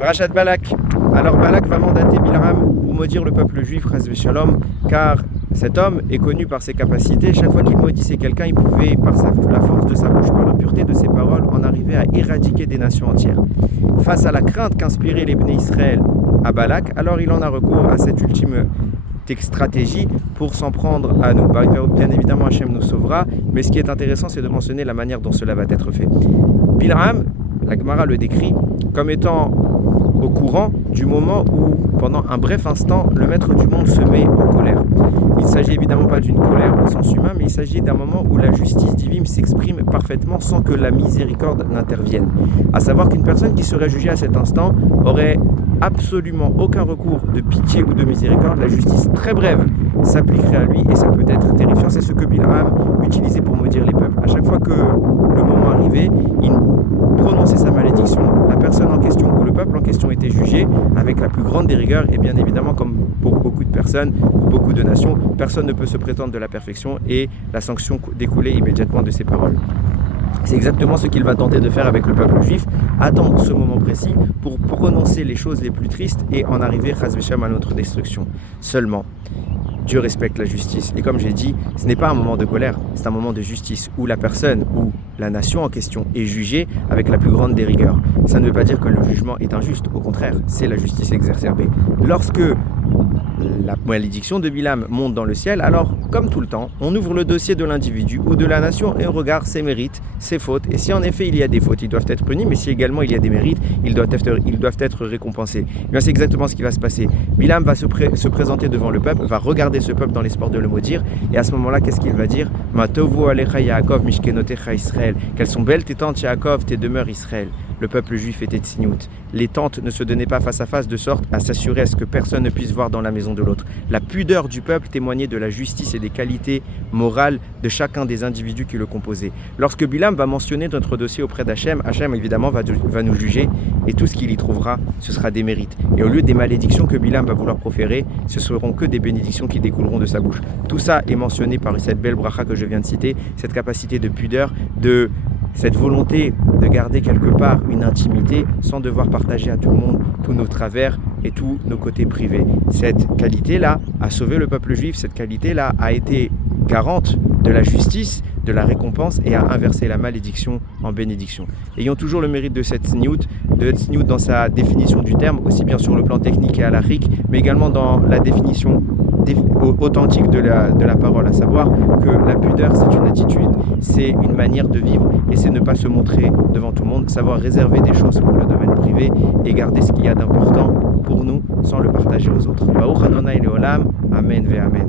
Rachat Balak. Alors Balak va mandater Bilram pour maudire le peuple juif, Chas v'Shalom, car cet homme est connu par ses capacités. Chaque fois qu'il maudissait quelqu'un, il pouvait, par la force de sa bouche, par l'impureté de ses paroles, en arriver à éradiquer des nations entières. Face à la crainte qu'inspiraient les Bnei Israël à Balak, alors il en a recours à cette ultime stratégie pour s'en prendre à nous. Bien évidemment, Hachem nous sauvera, mais ce qui est intéressant, c'est de mentionner la manière dont cela va être fait. Bilram, la Gemara le décrit comme étant au courant du moment où, pendant un bref instant, le maître du monde se met en colère. Il ne s'agit évidemment pas d'une colère au sens humain, mais il s'agit d'un moment où la justice divine s'exprime parfaitement sans que la miséricorde n'intervienne. À savoir qu'une personne qui serait jugée à cet instant aurait absolument aucun recours de pitié ou de miséricorde. La justice très brève s'appliquerait à lui et ça peut être terrifiant. C'est ce que Bilram utilisait pour maudire les peuples. À chaque fois que le moment arrivait, il prononçait sa malédiction. La personne en question ou le peuple en question était jugé avec la plus grande des rigueurs et bien évidemment, comme pour beaucoup de personnes ou beaucoup de nations, personne ne peut se prétendre de la perfection et la sanction découlait immédiatement de ses paroles. C'est exactement ce qu'il va tenter de faire avec le peuple juif, attendre ce moment précis pour prononcer les choses les plus tristes et en arriver, chas v'shalom, à notre destruction. Seulement, Dieu respecte la justice. Et comme j'ai dit, ce n'est pas un moment de colère, c'est un moment de justice où la personne ou la nation en question est jugée avec la plus grande des rigueurs. Ça ne veut pas dire que le jugement est injuste, au contraire, c'est la justice exacerbée. Lorsque la malédiction de Bilam monte dans le ciel, alors, comme tout le temps, on ouvre le dossier de l'individu ou de la nation et on regarde ses mérites, ses fautes. Et si en effet il y a des fautes, ils doivent être punis, mais si également il y a des mérites, ils doivent être récompensés. Et bien, c'est exactement ce qui va se passer. Bilam va se présenter devant le peuple, va regarder ce peuple dans l'espoir de le maudire, et à ce moment-là, qu'est-ce qu'il va dire? Ma tovu alecha Yaakov mishkenotecha Israël. Quelles sont belles tes tentes, Yaakov, tes demeures, Israël. Le peuple juif était tsignout. Les tentes ne se donnaient pas face à face de sorte à s'assurer à ce que personne ne puisse voir dans la maison de l'autre. La pudeur du peuple témoignait de la justice et des qualités morales de chacun des individus qui le composaient. Lorsque Bilam va mentionner notre dossier auprès d'Hachem, Hachem évidemment va nous juger et tout ce qu'il y trouvera, ce sera des mérites. Et au lieu des malédictions que Bilam va vouloir proférer, ce seront que des bénédictions qui découleront de sa bouche. Tout ça est mentionné par cette belle bracha que je viens de citer, cette capacité de pudeur, de cette volonté de garder quelque part une intimité sans devoir partager à tout le monde tous nos travers et tous nos côtés privés. Cette qualité-là a sauvé le peuple juif, cette qualité-là a été garante de la justice, de la récompense et a inversé la malédiction en bénédiction. Ayons toujours le mérite de cette tzniut dans sa définition du terme, aussi bien sur le plan technique et halachique, mais également dans la définition authentique de la parole, à savoir que la pudeur c'est une attitude, c'est une manière de vivre et c'est ne pas se montrer devant tout le monde, savoir réserver des choses pour le domaine privé et garder ce qu'il y a d'important pour nous sans le partager aux autres. Baruch Adonai Leolam, Amen ve Amen.